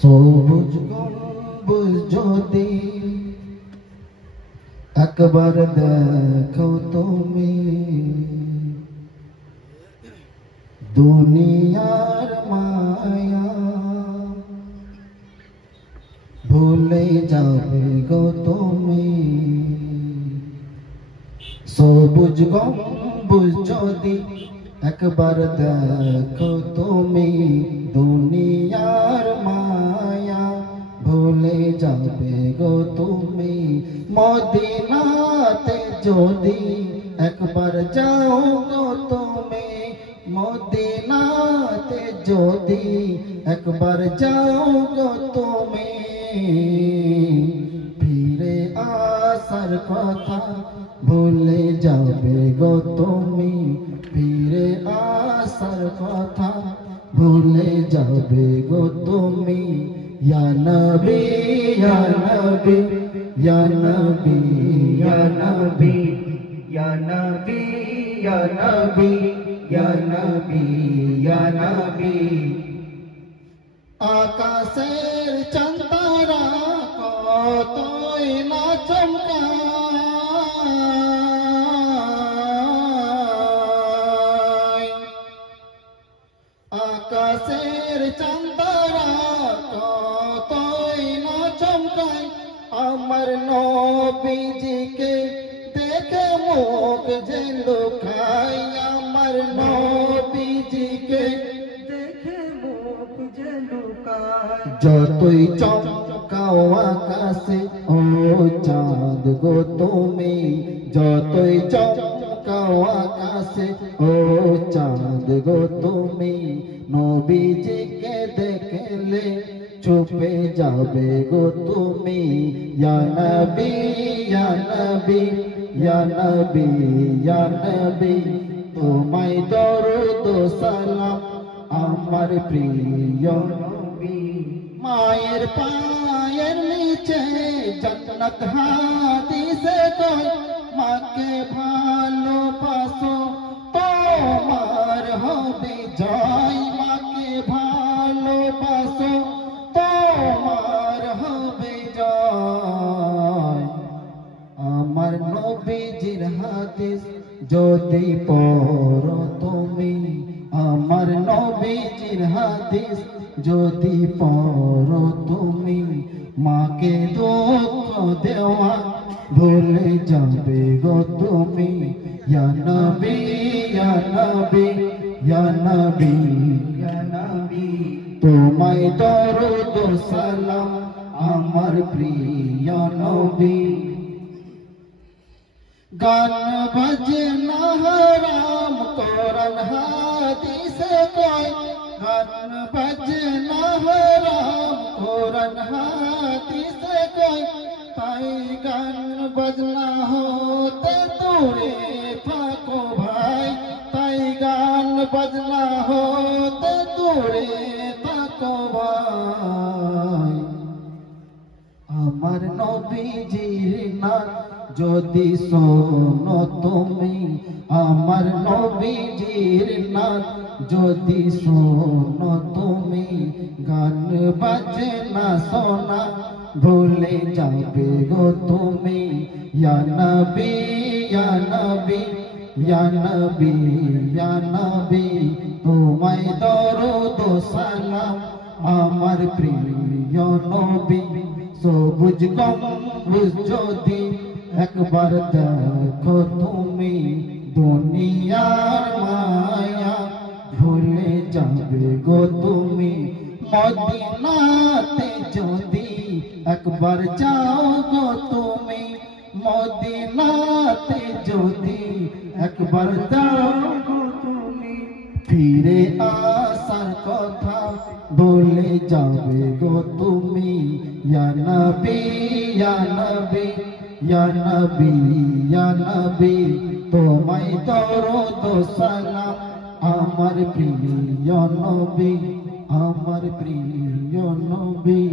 সবুজ গম্বুজ যদি একবার দেখো তুমি, দুনিয়ার মায়া ভুলে যাবে গো তুমি। সবুজ গম্বুজ যদি একবার দেখো তুমি, দুনিয়ার মায়া ভুলে যাবে গো তুমি। মদিনাতে যদি একবার যাও গো তুমি, মদিনাতে যদি একবার যাও গো তুমি, ফিরে আসার কথা ভুলে যাবে গো তুমি। ফিরে আসার কথা ভুলে যাবে গো তুমি। ইয়া নবী ইয়া নবী ইয়া নবী ইয়া নবী ইয়া নবী ইয়া নবী ইয়া নবী ইয়া নবী। আকাশের চাঁদ-তারা কতই না চমকায়, আকাশের চাঁদ-তারা কতই না চমকায়। আমার নবীজিকে দেখে মুখ যে লুকায়, আমার নবীজিকে দেখে মুখ যে লুকায়। যতই চমকাও আকাশে ও চাঁদ গো তুমি, যতই চমকাও আকাশে ও চাঁদ গো তুমি, নবীজিকে দেখলে ছুপে যাবে গো তুমি। ইয়া নবী ইয়া নবী ইয়া নবী ইয়া নবী, তোমায় দরুদ ও সালাম আমার প্রিয় নবী। মায়ের পায়ের নিচে জান্নাত হাদিসে কয়, মাকে ভালোবাসো তোমার হবে জয়, মাকে ভালোবাসো তোমার হবে জয়। আমার নবীজির হাদিস যদি পড়ো তুমি, আমার নবীজির হাদিস যদি পড়ো তুমি, মাকে দুঃখ দেওয়া ভুলে যাবে গো তুমি। ইয়া নবী ইয়া নবী ইয়া নবী ইয়া নবী, তোমায় দরুদ ও সালাম আমার প্রিয় নবী। গান বাজনা হারাম কোরআন হাদিসে কয়, গান বাজনা হারাম কোরআন হাদিসে কয়। তাই গান বাজনা হতে দূরে থাকো ভাই, তাই গান বাজনা হতে দূরে থাকো ভাই। আমার নবীজির নাম যদি শোনো তুমি, আমার নবীজির নাম যদি শোনো তুমি, গান বাজে না শোনা ভুলে যাবে গো তুমি। ইয়া নবী ইয়া নবী ইয়া নবী ইয়া নবী, তোমায় দরুদ ও সালাম আমার প্রিয় নবী। সবুজ গম্বুজ যদি একবার দেখো তুমি, দুনিয়ার মায়া ভুলে যাবে গো তুমি। মদিনাতে যদি একবার যাও গো তুমি, মদিনাতে যদি একবার যাও গো তুমি, ফিরে আসার কথা ভুলে যাবে গো তুমি। ইয়া নবী ইয়া নবী ইয়া নবী ইয়া নবী, তোমায় দরুদ ও সালাম আমার প্রিয় নবী, আমার প্রিয় নবী।